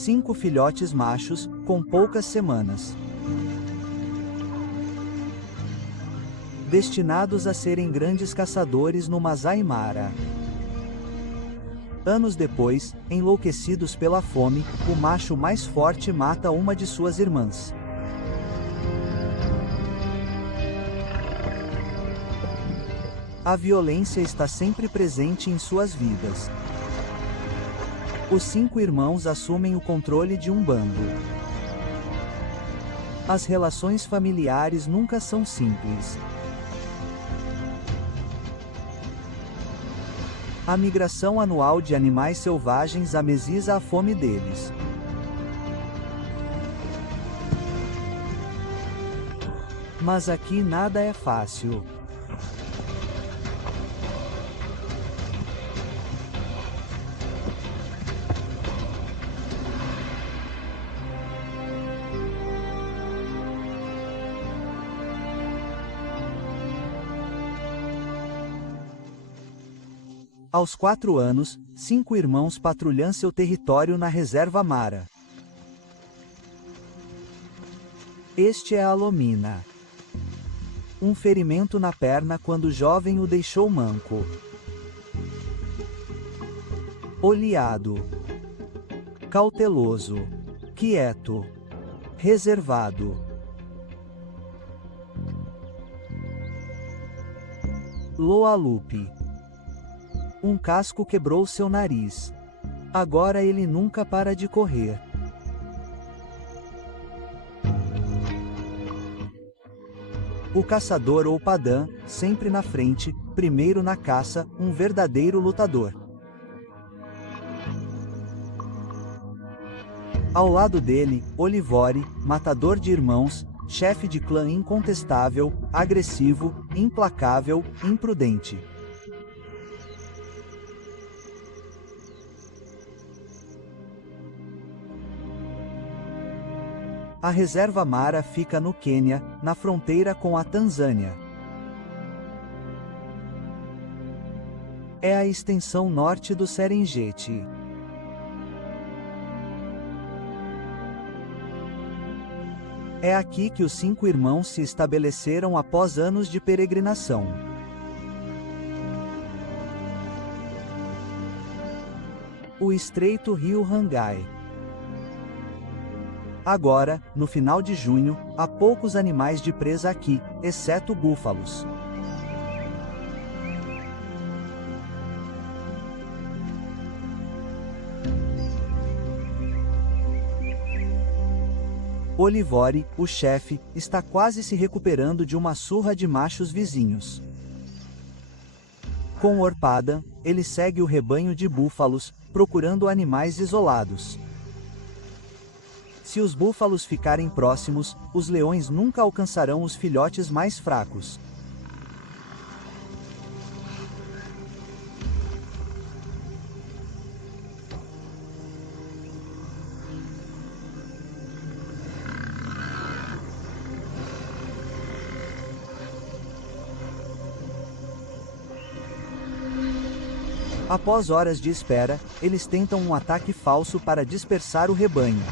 5 filhotes machos, com poucas semanas. Destinados a serem grandes caçadores no Masai Mara. Anos depois, enlouquecidos pela fome, o macho mais forte mata uma de suas irmãs. A violência está sempre presente em suas vidas. Os 5 irmãos assumem o controle de um bando. As relações familiares nunca são simples. A migração anual de animais selvagens ameniza a fome deles. Mas aqui nada é fácil. Aos 4 anos, 5 irmãos patrulham seu território na reserva Mara. Este é Alomina. Um ferimento na perna quando jovem o deixou manco. Oleado. Cauteloso. Quieto. Reservado. Loalupe. Um casco quebrou seu nariz. Agora ele nunca para de correr. O caçador ou padã, sempre na frente, primeiro na caça, um verdadeiro lutador. Ao lado dele, Olivore, matador de irmãos, chefe de clã incontestável, agressivo, implacável, imprudente. A reserva Mara fica no Quênia, na fronteira com a Tanzânia. É a extensão norte do Serengeti. É aqui que os 5 irmãos se estabeleceram após anos de peregrinação. O estreito rio Rangai. Agora, no final de junho, há poucos animais de presa aqui, exceto búfalos. Olivore, o chefe, está quase se recuperando de uma surra de machos vizinhos. Com Orpada, ele segue o rebanho de búfalos, procurando animais isolados. Se os búfalos ficarem próximos, os leões nunca alcançarão os filhotes mais fracos. Após horas de espera, eles tentam um ataque falso para dispersar o rebanho.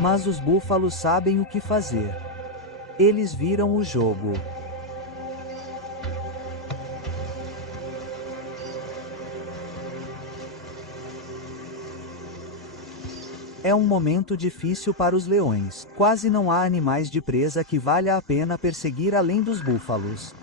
Mas os búfalos sabem o que fazer. Eles viram o jogo. É um momento difícil para os leões. Quase não há animais de presa que valha a pena perseguir além dos búfalos.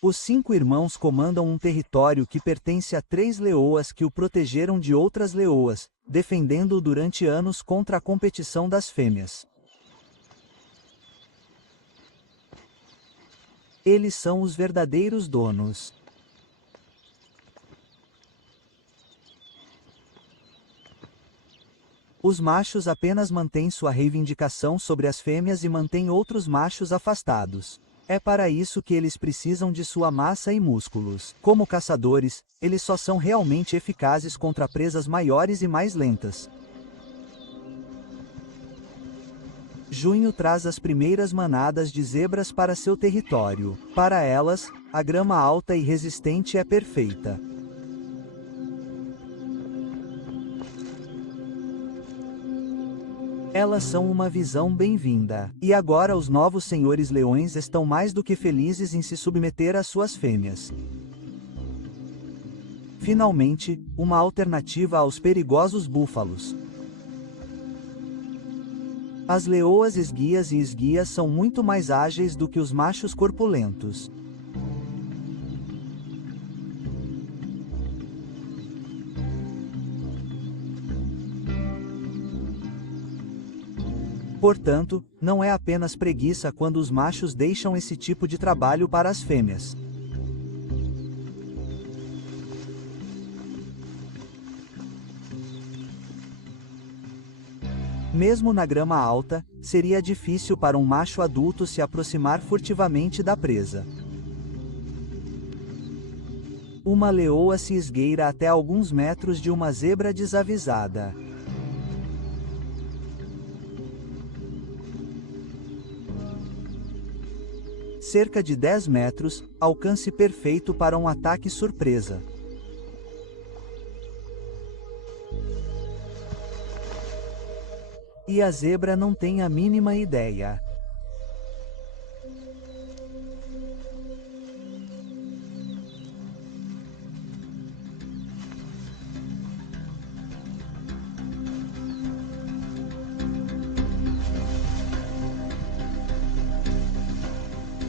Os 5 irmãos comandam um território que pertence a 3 leoas que o protegeram de outras leoas, defendendo-o durante anos contra a competição das fêmeas. Eles são os verdadeiros donos. Os machos apenas mantêm sua reivindicação sobre as fêmeas e mantêm outros machos afastados. É para isso que eles precisam de sua massa e músculos. Como caçadores, eles só são realmente eficazes contra presas maiores e mais lentas. Junho traz as primeiras manadas de zebras para seu território. Para elas, a grama alta e resistente é perfeita. Elas são uma visão bem-vinda. E agora os novos senhores leões estão mais do que felizes em se submeter às suas fêmeas. Finalmente, uma alternativa aos perigosos búfalos. As leoas esguias e esguias são muito mais ágeis do que os machos corpulentos. Portanto, não é apenas preguiça quando os machos deixam esse tipo de trabalho para as fêmeas. Mesmo na grama alta, seria difícil para um macho adulto se aproximar furtivamente da presa. Uma leoa se esgueira até alguns metros de uma zebra desavisada. Cerca de 10 metros, alcance perfeito para um ataque surpresa. E a zebra não tem a mínima ideia.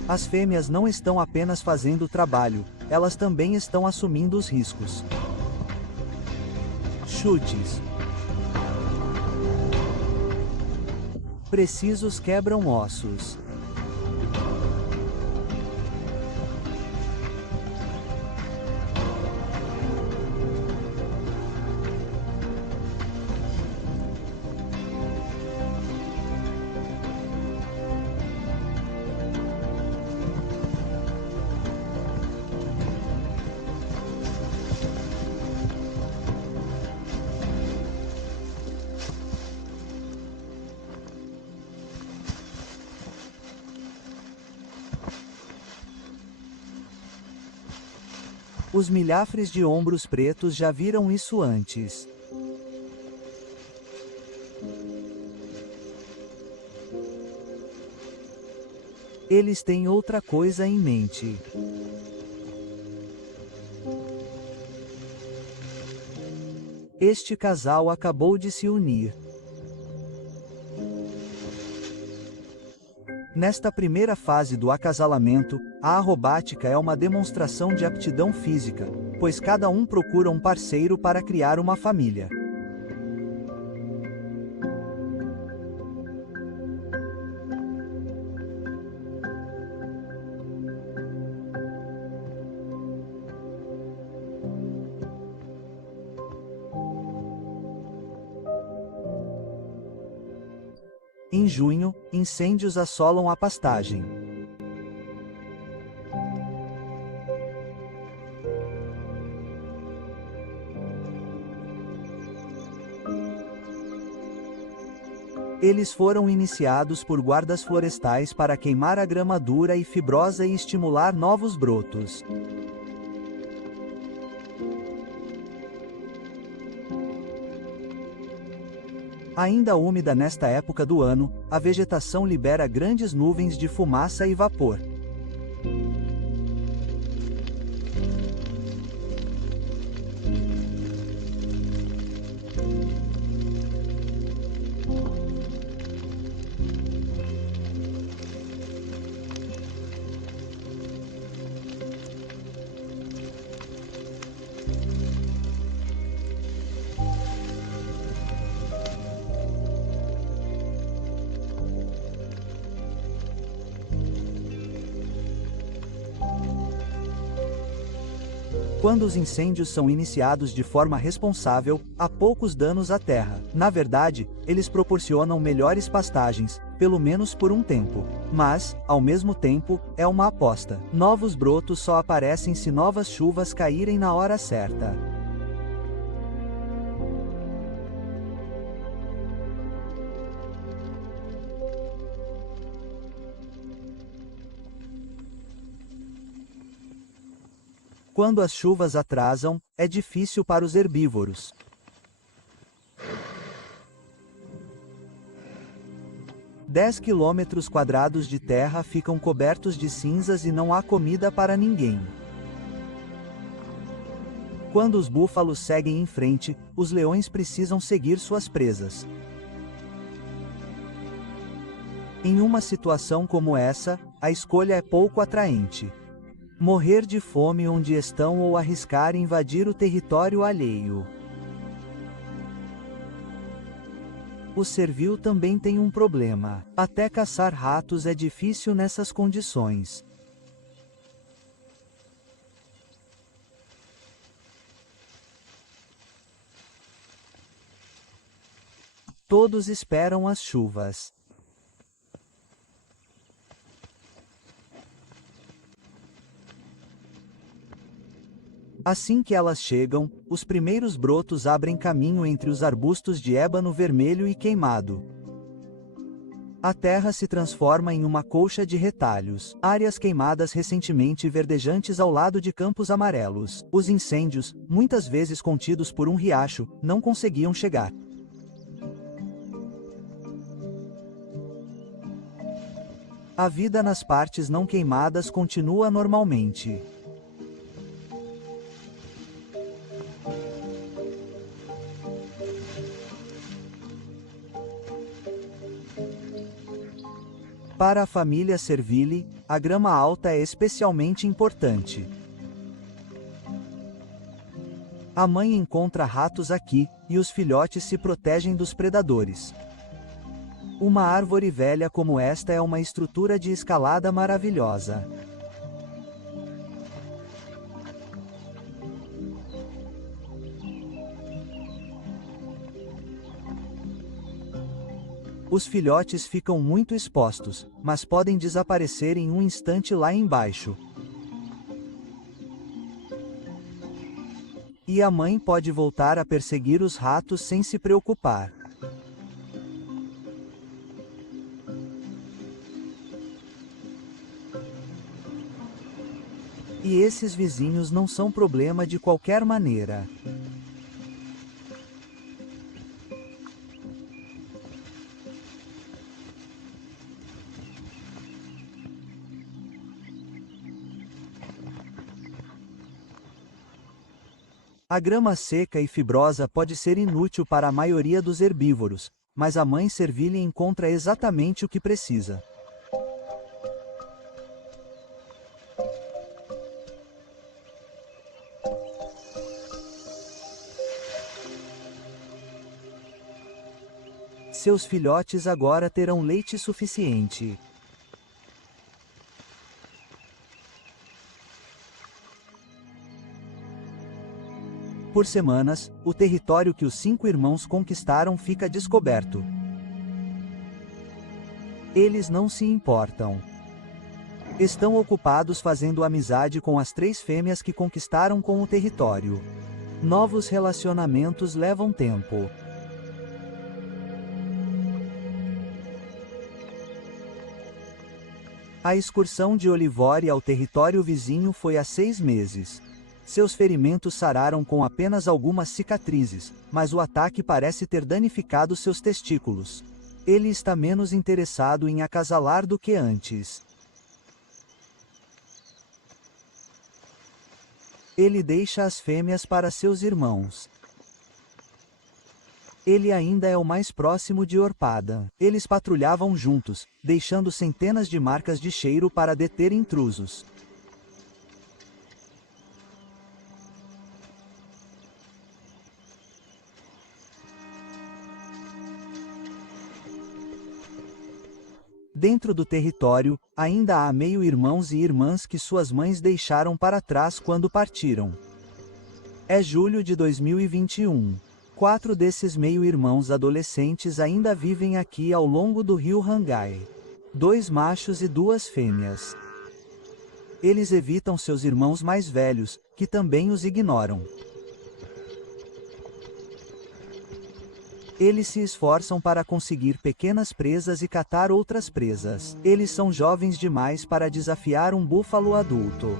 As fêmeas não estão apenas fazendo o trabalho, elas também estão assumindo os riscos. Chutes precisos quebram ossos. Os milhafres de ombros pretos já viram isso antes. Eles têm outra coisa em mente. Este casal acabou de se unir. Nesta primeira fase do acasalamento, a arrobática é uma demonstração de aptidão física, pois cada um procura um parceiro para criar uma família. Em junho, incêndios assolam a pastagem. Eles foram iniciados por guardas florestais para queimar a grama dura e fibrosa e estimular novos brotos. Ainda úmida nesta época do ano, a vegetação libera grandes nuvens de fumaça e vapor. Quando os incêndios são iniciados de forma responsável, há poucos danos à terra. Na verdade, eles proporcionam melhores pastagens, pelo menos por um tempo. Mas, ao mesmo tempo, é uma aposta. Novos brotos só aparecem se novas chuvas caírem na hora certa. Quando as chuvas atrasam, é difícil para os herbívoros. Dez quilômetros quadrados de terra ficam cobertos de cinzas e não há comida para ninguém. Quando os búfalos seguem em frente, os leões precisam seguir suas presas. Em uma situação como essa, a escolha é pouco atraente. Morrer de fome onde estão ou arriscar invadir o território alheio. O cervil também tem um problema. Até caçar ratos é difícil nessas condições. Todos esperam as chuvas. Assim que elas chegam, os primeiros brotos abrem caminho entre os arbustos de ébano vermelho e queimado. A terra se transforma em uma colcha de retalhos, áreas queimadas recentemente verdejantes ao lado de campos amarelos. Os incêndios, muitas vezes contidos por um riacho, não conseguiam chegar. A vida nas partes não queimadas continua normalmente. Para a família Servili, a grama alta é especialmente importante. A mãe encontra ratos aqui, e os filhotes se protegem dos predadores. Uma árvore velha como esta é uma estrutura de escalada maravilhosa. Os filhotes ficam muito expostos, mas podem desaparecer em um instante lá embaixo. E a mãe pode voltar a perseguir os ratos sem se preocupar. E esses vizinhos não são problema de qualquer maneira. A grama seca e fibrosa pode ser inútil para a maioria dos herbívoros, mas a mãe Servili encontra exatamente o que precisa. Seus filhotes agora terão leite suficiente. Por semanas, o território que os 5 irmãos conquistaram fica descoberto. Eles não se importam. Estão ocupados fazendo amizade com as 3 fêmeas que conquistaram com o território. Novos relacionamentos levam tempo. A excursão de Olivore ao território vizinho foi há 6 meses. Seus ferimentos sararam com apenas algumas cicatrizes, mas o ataque parece ter danificado seus testículos. Ele está menos interessado em acasalar do que antes. Ele deixa as fêmeas para seus irmãos. Ele ainda é o mais próximo de Orpada. Eles patrulhavam juntos, deixando centenas de marcas de cheiro para deter intrusos. Dentro do território, ainda há meio-irmãos e irmãs que suas mães deixaram para trás quando partiram. É julho de 2021. 4 desses meio-irmãos adolescentes ainda vivem aqui ao longo do rio Rangai. 2 machos e 2 fêmeas. Eles evitam seus irmãos mais velhos, que também os ignoram. Eles se esforçam para conseguir pequenas presas e catar outras presas. Eles são jovens demais para desafiar um búfalo adulto.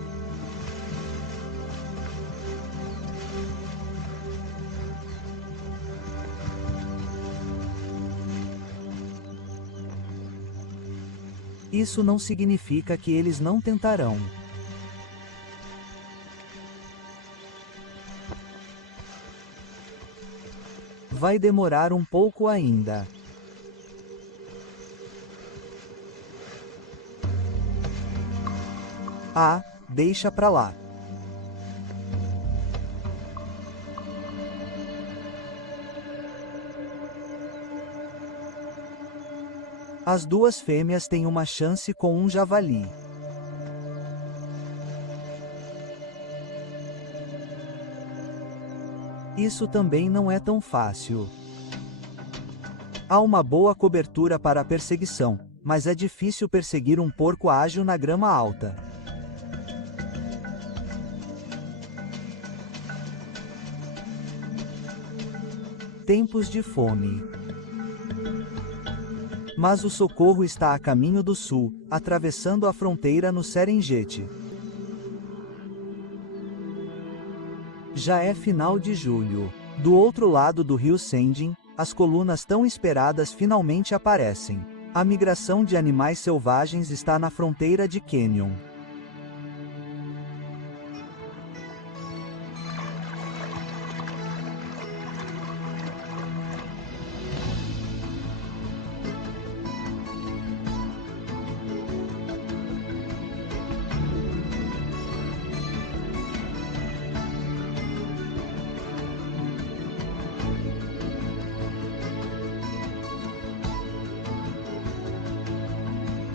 Isso não significa que eles não tentarão. Vai demorar um pouco ainda. Ah, deixa pra lá. As 2 fêmeas têm uma chance com um javali. Isso também não é tão fácil. Há uma boa cobertura para a perseguição, mas é difícil perseguir um porco ágil na grama alta. Tempos de fome. Mas o socorro está a caminho do sul, atravessando a fronteira no Serengeti. Já é final de julho. Do outro lado do rio Sendin, as colunas tão esperadas finalmente aparecem. A migração de animais selvagens está na fronteira de Canyon.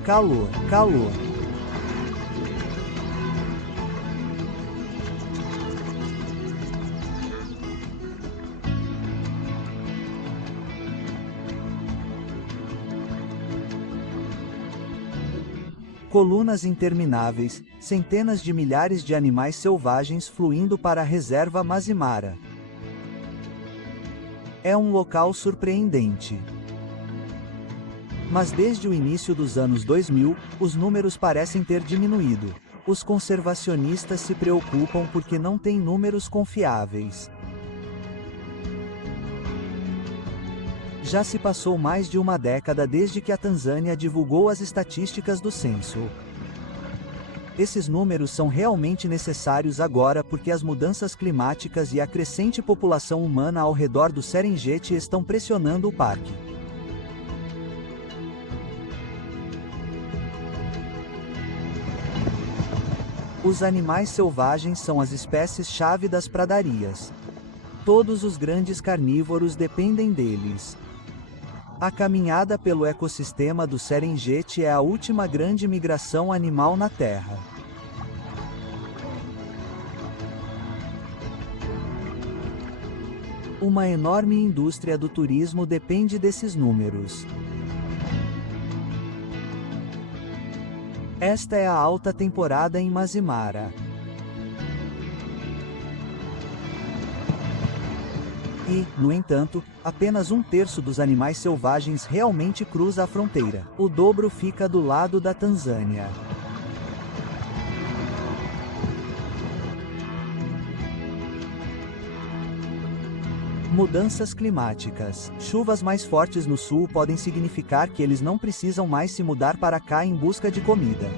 Calor, calor. Colunas intermináveis, centenas de milhares de animais selvagens fluindo para a reserva Masimara. É um local surpreendente. Mas desde o início dos anos 2000, os números parecem ter diminuído. Os conservacionistas se preocupam porque não têm números confiáveis. Já se passou mais de uma década desde que a Tanzânia divulgou as estatísticas do censo. Esses números são realmente necessários agora porque as mudanças climáticas e a crescente população humana ao redor do Serengeti estão pressionando o parque. Os animais selvagens são as espécies-chave das pradarias. Todos os grandes carnívoros dependem deles. A caminhada pelo ecossistema do Serengeti é a última grande migração animal na Terra. Uma enorme indústria do turismo depende desses números. Esta é a alta temporada em Masimara. E, no entanto, apenas 1/3 dos animais selvagens realmente cruza a fronteira. O dobro fica do lado da Tanzânia. Mudanças climáticas. Chuvas mais fortes no sul podem significar que eles não precisam mais se mudar para cá em busca de comida.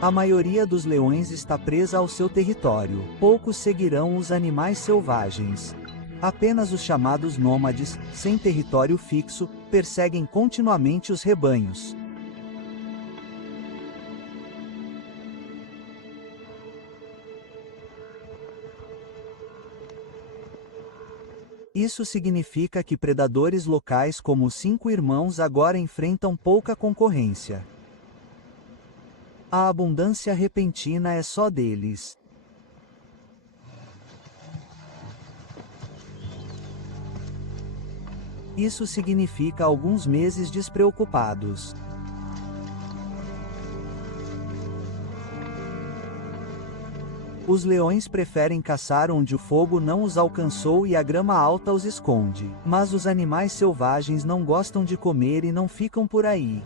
A maioria dos leões está presa ao seu território. Poucos seguirão os animais selvagens. Apenas os chamados nômades, sem território fixo, perseguem continuamente os rebanhos. Isso significa que predadores locais como os 5 irmãos agora enfrentam pouca concorrência. A abundância repentina é só deles. Isso significa alguns meses despreocupados. Os leões preferem caçar onde o fogo não os alcançou e a grama alta os esconde. Mas os animais selvagens não gostam de comer e não ficam por aí.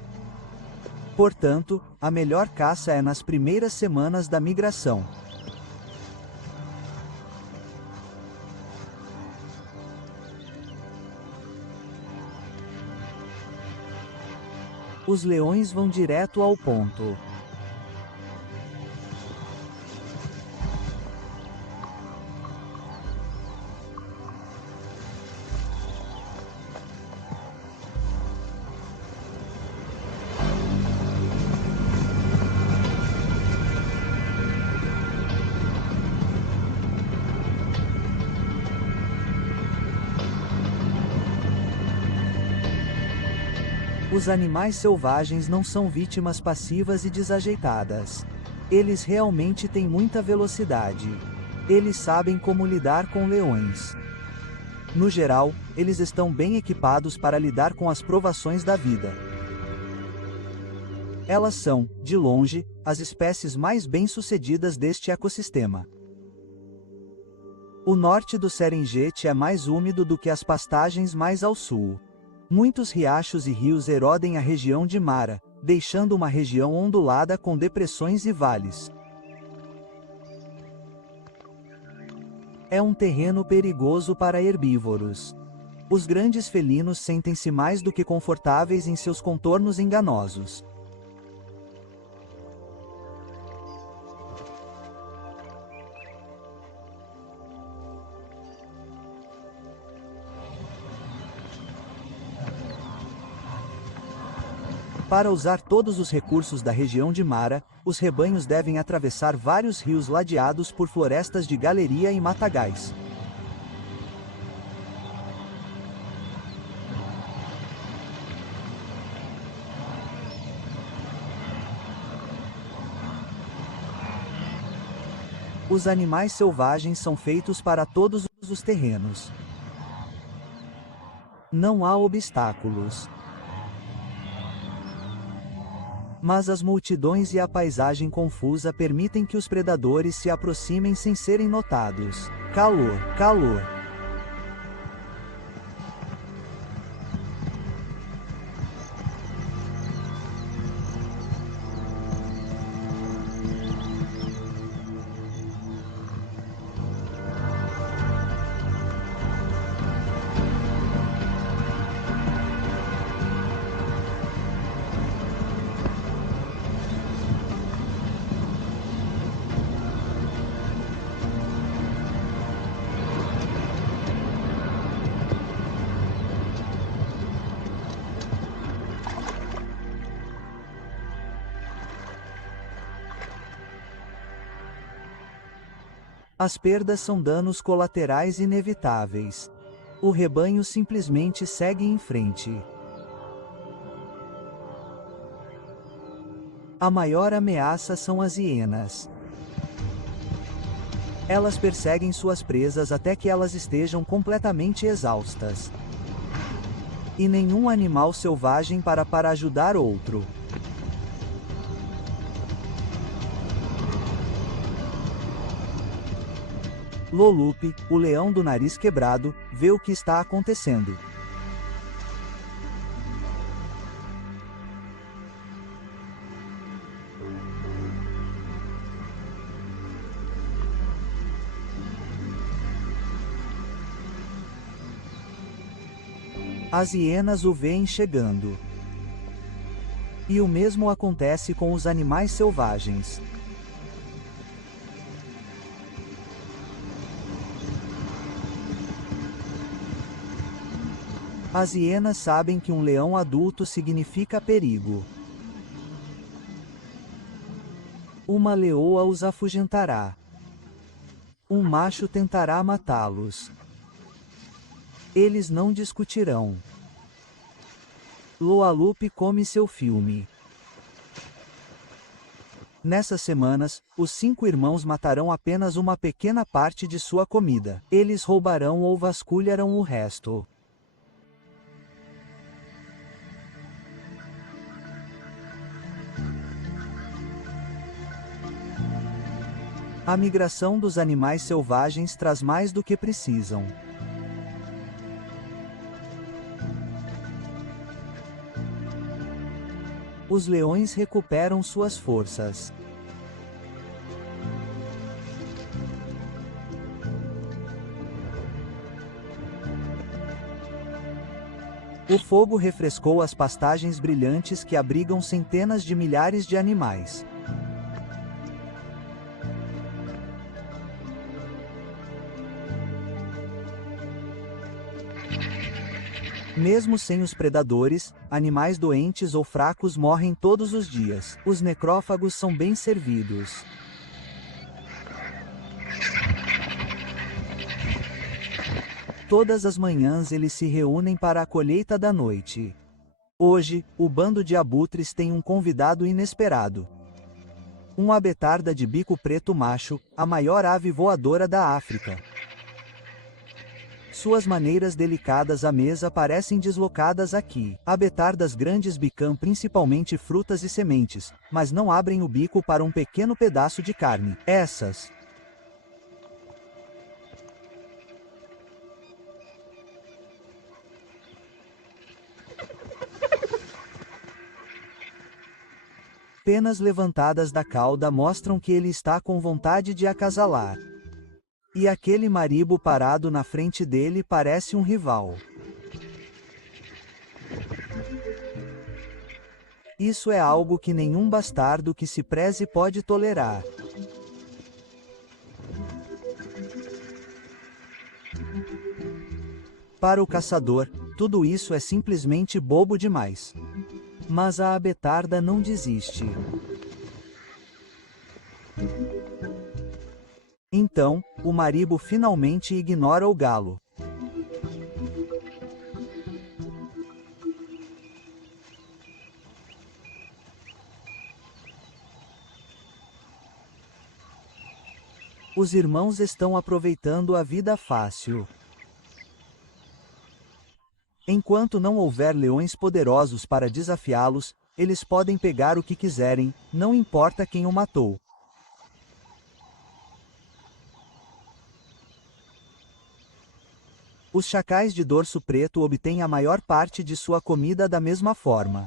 Portanto, a melhor caça é nas primeiras semanas da migração. Os leões vão direto ao ponto. Os animais selvagens não são vítimas passivas e desajeitadas. Eles realmente têm muita velocidade. Eles sabem como lidar com leões. No geral, eles estão bem equipados para lidar com as provações da vida. Elas são, de longe, as espécies mais bem-sucedidas deste ecossistema. O norte do Serengeti é mais úmido do que as pastagens mais ao sul. Muitos riachos e rios erodem a região de Mara, deixando uma região ondulada com depressões e vales. É um terreno perigoso para herbívoros. Os grandes felinos sentem-se mais do que confortáveis em seus contornos enganosos. Para usar todos os recursos da região de Mara, os rebanhos devem atravessar vários rios ladeados por florestas de galeria e matagais. Os animais selvagens são feitos para todos os terrenos. Não há obstáculos. Mas as multidões e a paisagem confusa permitem que os predadores se aproximem sem serem notados. Calor, calor. As perdas são danos colaterais inevitáveis. O rebanho simplesmente segue em frente. A maior ameaça são as hienas. Elas perseguem suas presas até que elas estejam completamente exaustas. E nenhum animal selvagem para ajudar outro. Lolupe, o leão do nariz quebrado, vê o que está acontecendo. As hienas o veem chegando. E o mesmo acontece com os animais selvagens. As hienas sabem que um leão adulto significa perigo. Uma leoa os afugentará. Um macho tentará matá-los. Eles não discutirão. Loalupe come seu filme. Nessas semanas, os 5 irmãos matarão apenas uma pequena parte de sua comida. Eles roubarão ou vasculharão o resto. A migração dos animais selvagens traz mais do que precisam. Os leões recuperam suas forças. O fogo refrescou as pastagens brilhantes que abrigam centenas de milhares de animais. Mesmo sem os predadores, animais doentes ou fracos morrem todos os dias. Os necrófagos são bem servidos. Todas as manhãs eles se reúnem para a colheita da noite. Hoje, o bando de abutres tem um convidado inesperado. Um abetarda de bico preto macho, a maior ave voadora da África. Suas maneiras delicadas à mesa parecem deslocadas aqui. Abetardas grandes bicam principalmente frutas e sementes, mas não abrem o bico para um pequeno pedaço de carne. Essas penas levantadas da cauda mostram que ele está com vontade de acasalar. E aquele maribo parado na frente dele parece um rival. Isso é algo que nenhum bastardo que se preze pode tolerar. Para o caçador, tudo isso é simplesmente bobo demais. Mas a abetarda não desiste. Então, o maribo finalmente ignora o galo. Os irmãos estão aproveitando a vida fácil. Enquanto não houver leões poderosos para desafiá-los, eles podem pegar o que quiserem, não importa quem o matou. Os chacais de dorso preto obtêm a maior parte de sua comida da mesma forma.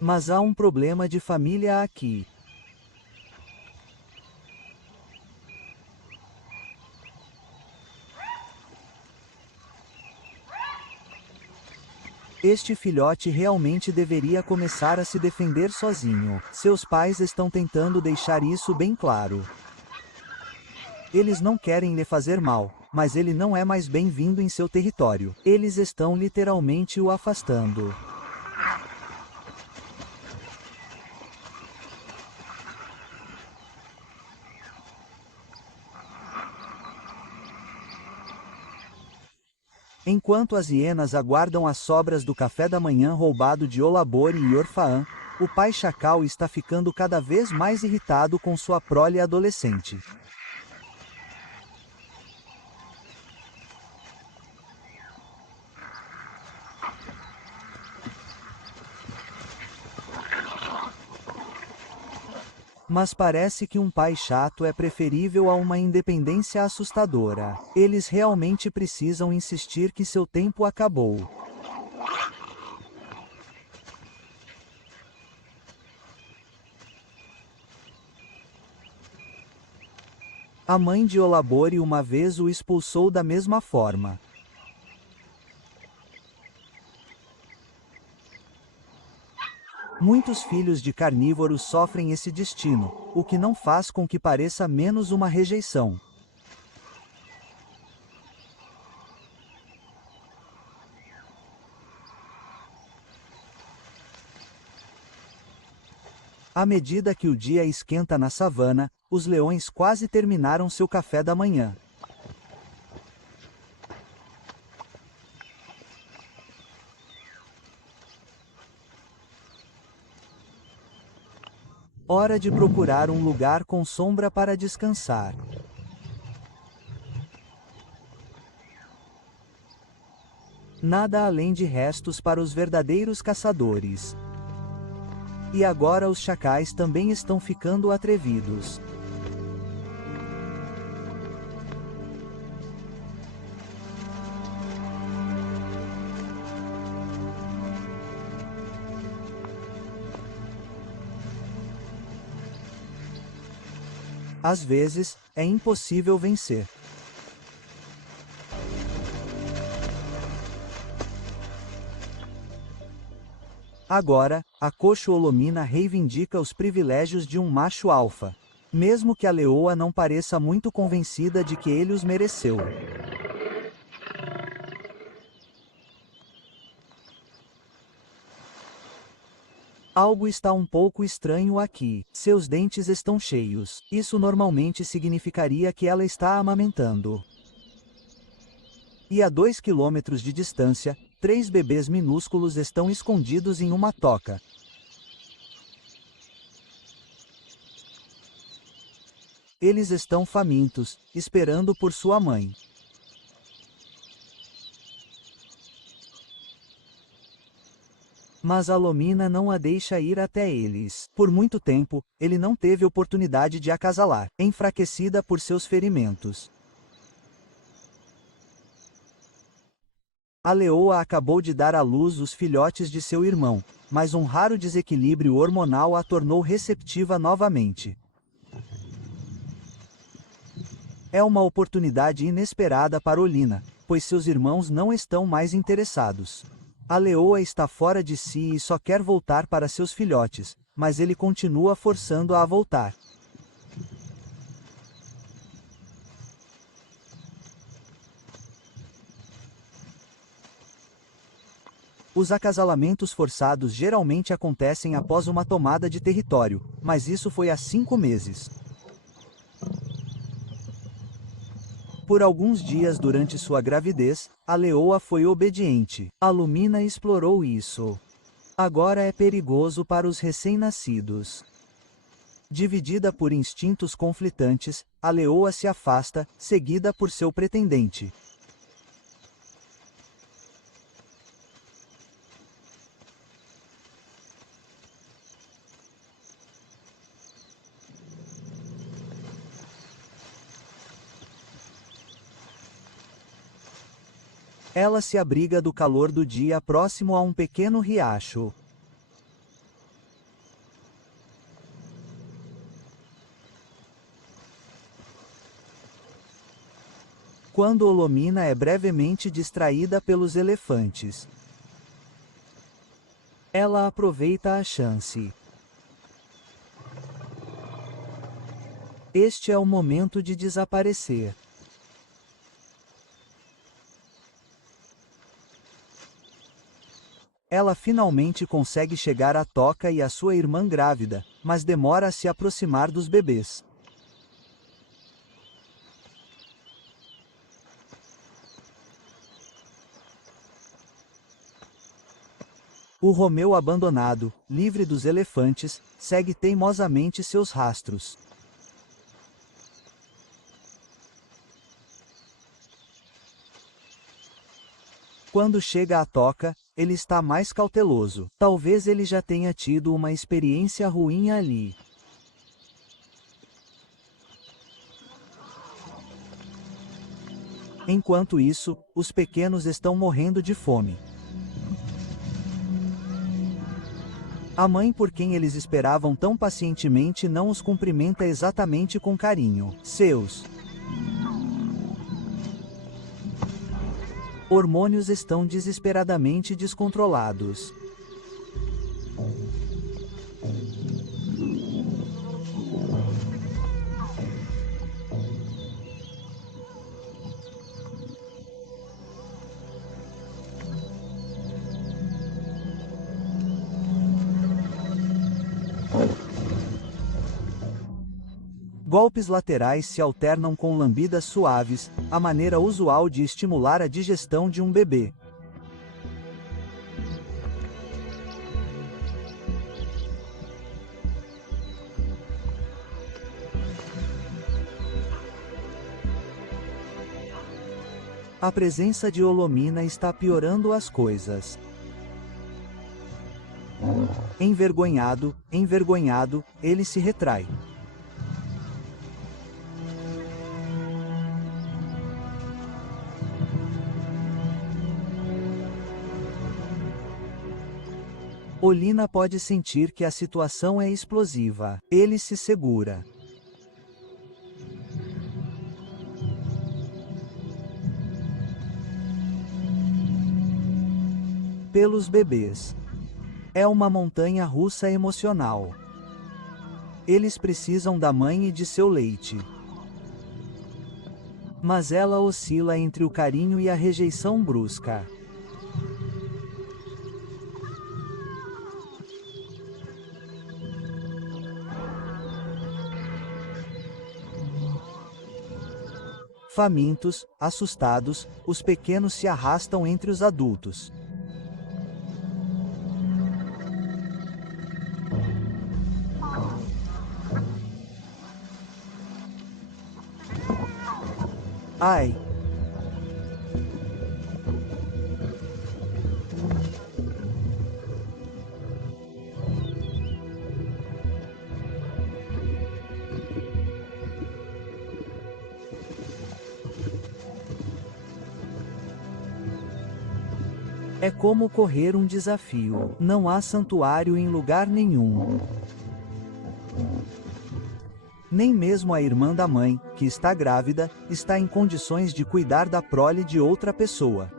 Mas há um problema de família aqui. Este filhote realmente deveria começar a se defender sozinho. Seus pais estão tentando deixar isso bem claro. Eles não querem lhe fazer mal, mas ele não é mais bem-vindo em seu território. Eles estão literalmente o afastando. Enquanto as hienas aguardam as sobras do café da manhã roubado de Olabore e Orfaã, o pai chacal está ficando cada vez mais irritado com sua prole adolescente. Mas parece que um pai chato é preferível a uma independência assustadora. Eles realmente precisam insistir que seu tempo acabou. A mãe de Olabore uma vez o expulsou da mesma forma. Muitos filhos de carnívoros sofrem esse destino, o que não faz com que pareça menos uma rejeição. À medida que o dia esquenta na savana, os leões quase terminaram seu café da manhã. Hora de procurar um lugar com sombra para descansar. Nada além de restos para os verdadeiros caçadores. E agora os chacais também estão ficando atrevidos. Às vezes, é impossível vencer. Agora, a coxo-olomina reivindica os privilégios de um macho alfa. Mesmo que a leoa não pareça muito convencida de que ele os mereceu. Algo está um pouco estranho aqui. Seus dentes estão cheios. Isso normalmente significaria que ela está amamentando. E a 2 quilômetros de distância, 3 bebês minúsculos estão escondidos em uma toca. Eles estão famintos, esperando por sua mãe. Mas a Lomina não a deixa ir até eles. Por muito tempo, ele não teve oportunidade de acasalar, enfraquecida por seus ferimentos. A leoa acabou de dar à luz os filhotes de seu irmão, mas um raro desequilíbrio hormonal a tornou receptiva novamente. É uma oportunidade inesperada para Olina, pois seus irmãos não estão mais interessados. A leoa está fora de si e só quer voltar para seus filhotes, mas ele continua forçando-a a voltar. Os acasalamentos forçados geralmente acontecem após uma tomada de território, mas isso foi há 5 meses. Por alguns dias durante sua gravidez, a leoa foi obediente. A Lumina explorou isso. Agora é perigoso para os recém-nascidos. Dividida por instintos conflitantes, a leoa se afasta, seguida por seu pretendente. Ela se abriga do calor do dia próximo a um pequeno riacho. Quando Olomina é brevemente distraída pelos elefantes, ela aproveita a chance. Este é o momento de desaparecer. Ela finalmente consegue chegar à toca e à sua irmã grávida, mas demora a se aproximar dos bebês. O Romeu abandonado, livre dos elefantes, segue teimosamente seus rastros. Quando chega à toca, ele está mais cauteloso. Talvez ele já tenha tido uma experiência ruim ali. Enquanto isso, os pequenos estão morrendo de fome. A mãe por quem eles esperavam tão pacientemente não os cumprimenta exatamente com carinho. Seus hormônios estão desesperadamente descontrolados. Golpes laterais se alternam com lambidas suaves, a maneira usual de estimular a digestão de um bebê. A presença de Olomina está piorando as coisas. Envergonhado, ele se retrai. Olina pode sentir que a situação é explosiva. Ele se segura. Pelos bebês. É uma montanha-russa emocional. Eles precisam da mãe e de seu leite. Mas ela oscila entre o carinho e a rejeição brusca. Famintos, assustados, os pequenos se arrastam entre os adultos. Ai! É como correr um desafio. Não há santuário em lugar nenhum. Nem mesmo a irmã da mãe, que está grávida, está em condições de cuidar da prole de outra pessoa.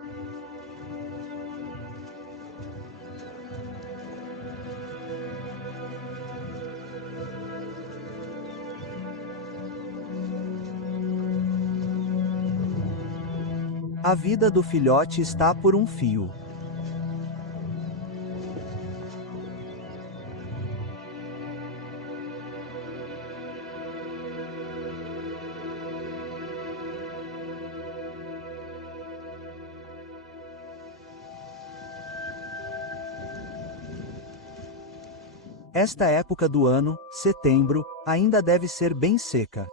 A vida do filhote está por um fio. Esta época do ano, setembro, ainda deve ser bem seca.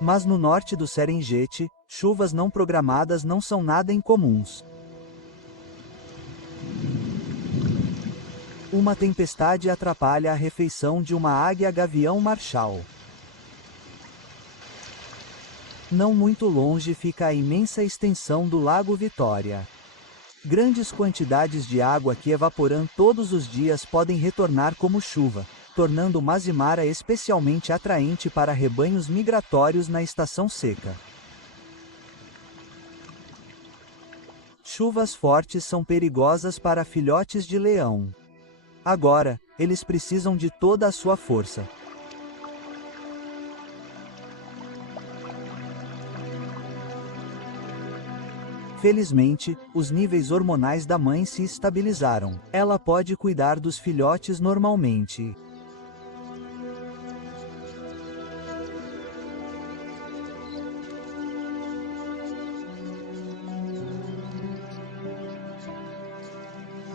Mas no norte do Serengeti, chuvas não programadas não são nada incomuns. Uma tempestade atrapalha a refeição de uma águia-gavião marshal. Não muito longe fica a imensa extensão do Lago Vitória. Grandes quantidades de água que evaporam todos os dias podem retornar como chuva, tornando Mazimara especialmente atraente para rebanhos migratórios na estação seca. Chuvas fortes são perigosas para filhotes de leão. Agora, eles precisam de toda a sua força. Felizmente, os níveis hormonais da mãe se estabilizaram. Ela pode cuidar dos filhotes normalmente.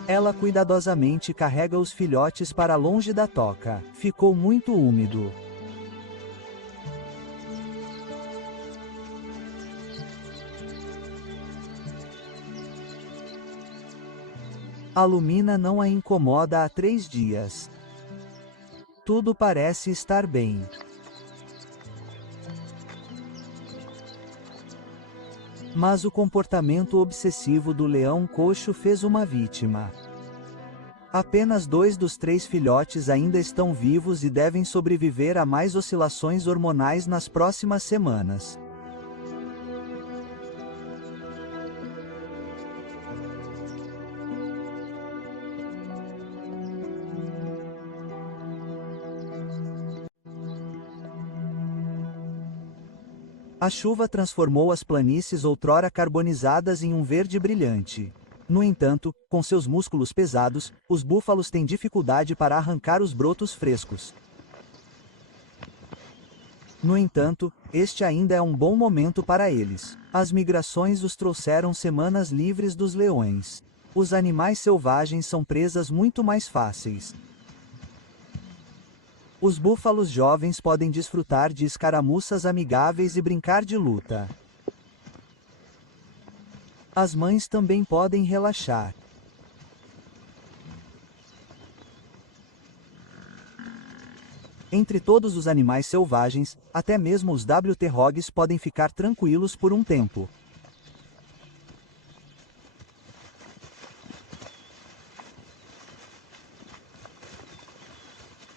Ela cuidadosamente carrega os filhotes para longe da toca. Ficou muito úmido. A Lumina não a incomoda há 3 dias. Tudo parece estar bem. Mas o comportamento obsessivo do leão coxo fez uma vítima. Apenas 2 dos 3 filhotes ainda estão vivos e devem sobreviver a mais oscilações hormonais nas próximas semanas. A chuva transformou as planícies outrora carbonizadas em um verde brilhante. No entanto, com seus músculos pesados, os búfalos têm dificuldade para arrancar os brotos frescos. No entanto, este ainda é um bom momento para eles. As migrações os trouxeram semanas livres dos leões. Os animais selvagens são presas muito mais fáceis. Os búfalos jovens podem desfrutar de escaramuças amigáveis e brincar de luta. As mães também podem relaxar. Entre todos os animais selvagens, até mesmo os WT-hogs podem ficar tranquilos por um tempo.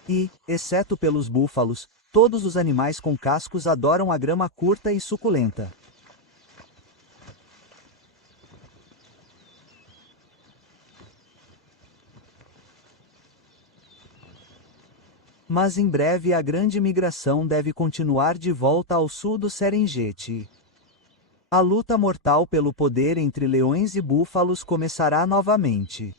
E, exceto pelos búfalos, todos os animais com cascos adoram a grama curta e suculenta. Mas em breve a grande migração deve continuar de volta ao sul do Serengeti. A luta mortal pelo poder entre leões e búfalos começará novamente.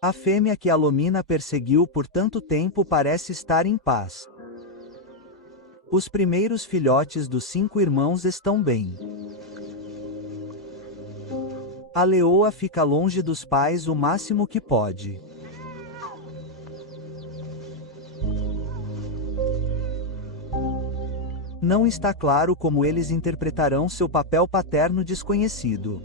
A fêmea que Alomina perseguiu por tanto tempo parece estar em paz. Os primeiros filhotes dos 5 irmãos estão bem. A leoa fica longe dos pais o máximo que pode. Não está claro como eles interpretarão seu papel paterno desconhecido.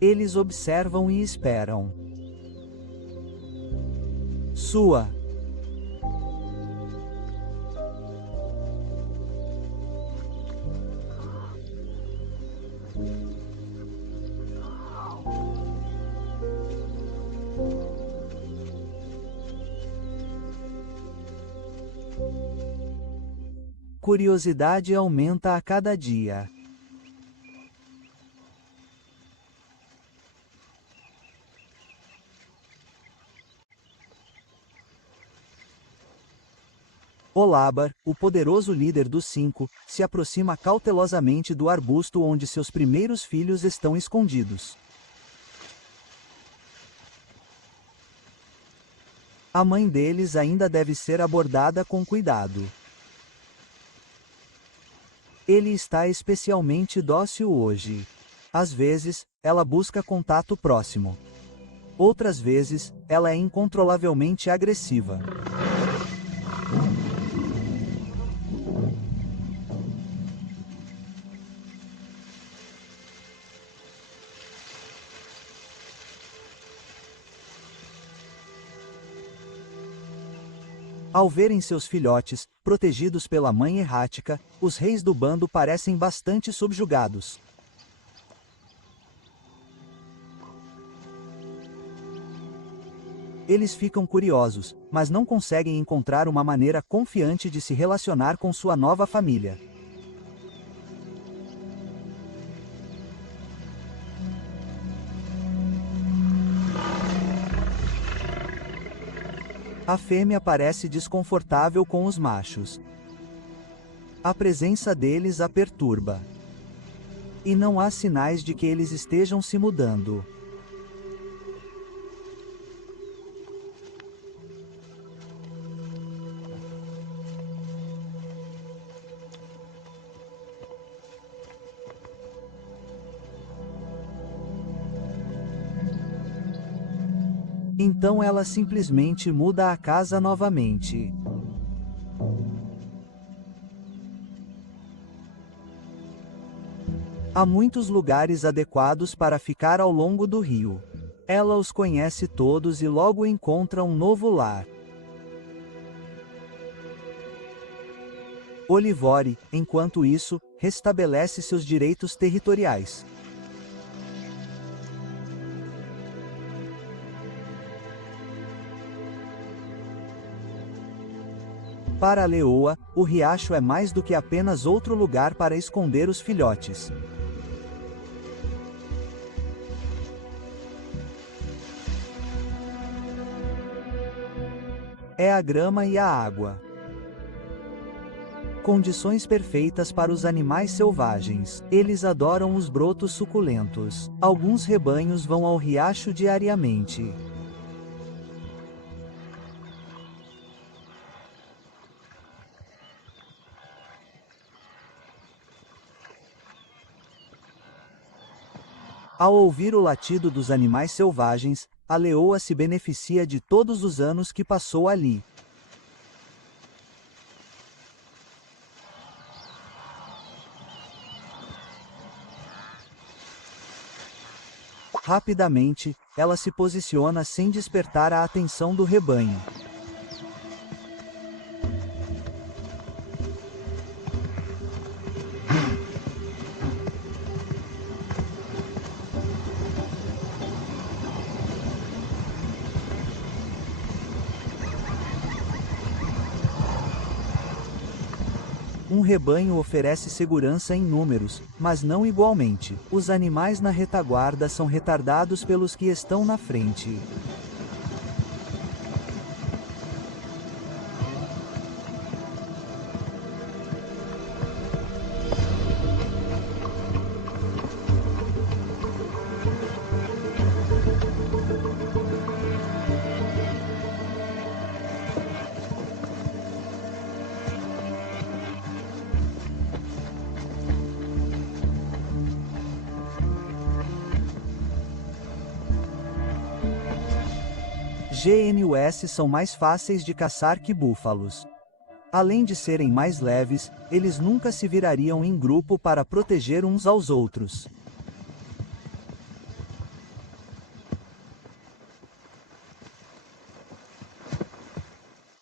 Eles observam e esperam. Sua. Curiosidade aumenta a cada dia. Olabar, o poderoso líder dos 5, se aproxima cautelosamente do arbusto onde seus primeiros filhos estão escondidos. A mãe deles ainda deve ser abordada com cuidado. Ele está especialmente dócil hoje. Às vezes, ela busca contato próximo. Outras vezes, ela é incontrolavelmente agressiva. Ao verem seus filhotes, protegidos pela mãe errática, os reis do bando parecem bastante subjugados. Eles ficam curiosos, mas não conseguem encontrar uma maneira confiante de se relacionar com sua nova família. A fêmea parece desconfortável com os machos. A presença deles a perturba. E não há sinais de que eles estejam se mudando. Então ela simplesmente muda a casa novamente. Há muitos lugares adequados para ficar ao longo do rio. Ela os conhece todos e logo encontra um novo lar. Olivore, enquanto isso, restabelece seus direitos territoriais. Para a leoa, o riacho é mais do que apenas outro lugar para esconder os filhotes. É a grama e a água. Condições perfeitas para os animais selvagens. Eles adoram os brotos suculentos. Alguns rebanhos vão ao riacho diariamente. Ao ouvir o latido dos animais selvagens, a leoa se beneficia de todos os anos que passou ali. Rapidamente, ela se posiciona sem despertar a atenção do rebanho. Um rebanho oferece segurança em números, mas não igualmente. Os animais na retaguarda são retardados pelos que estão na frente. GNUS são mais fáceis de caçar que búfalos. Além de serem mais leves, eles nunca se virariam em grupo para proteger uns aos outros.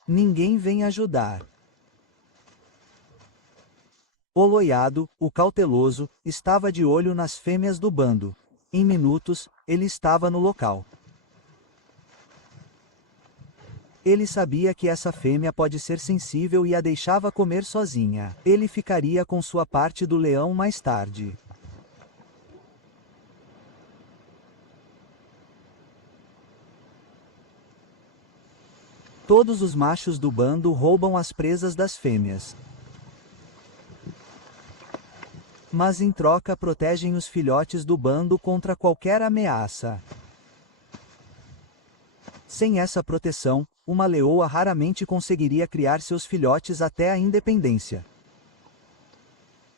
Ninguém vem ajudar. O loiado, o cauteloso, estava de olho nas fêmeas do bando. Em minutos, ele estava no local. Ele sabia que essa fêmea pode ser sensível e a deixava comer sozinha. Ele ficaria com sua parte do leão mais tarde. Todos os machos do bando roubam as presas das fêmeas. Mas em troca protegem os filhotes do bando contra qualquer ameaça. Sem essa proteção, uma leoa raramente conseguiria criar seus filhotes até a independência.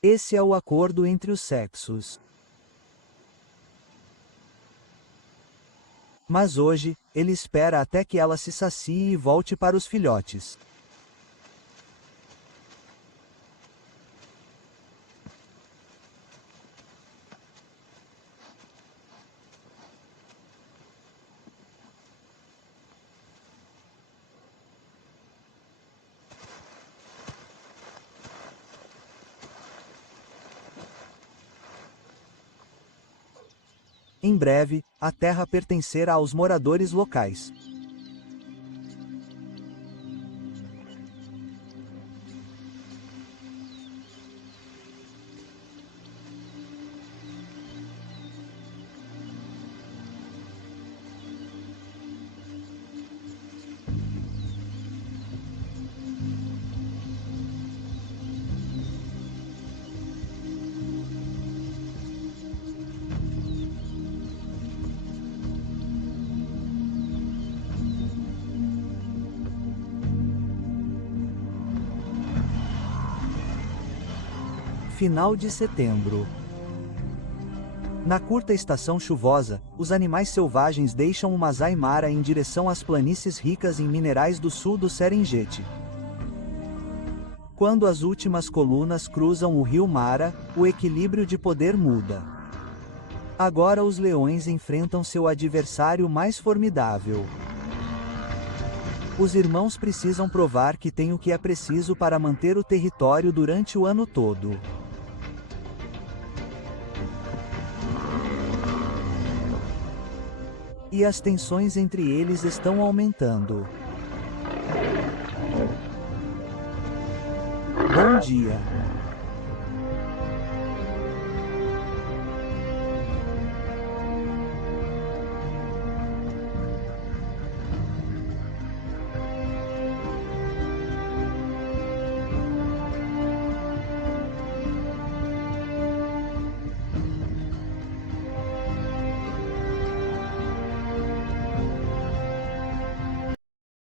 Esse é o acordo entre os sexos. Mas hoje, ele espera até que ela se sacie e volte para os filhotes. Em breve, a terra pertencerá aos moradores locais. Final de setembro. Na curta estação chuvosa, os animais selvagens deixam o Masai Mara em direção às planícies ricas em minerais do sul do Serengeti. Quando as últimas colunas cruzam o rio Mara, o equilíbrio de poder muda. Agora os leões enfrentam seu adversário mais formidável. Os irmãos precisam provar que têm o que é preciso para manter o território durante o ano todo. E as tensões entre eles estão aumentando. Bom dia.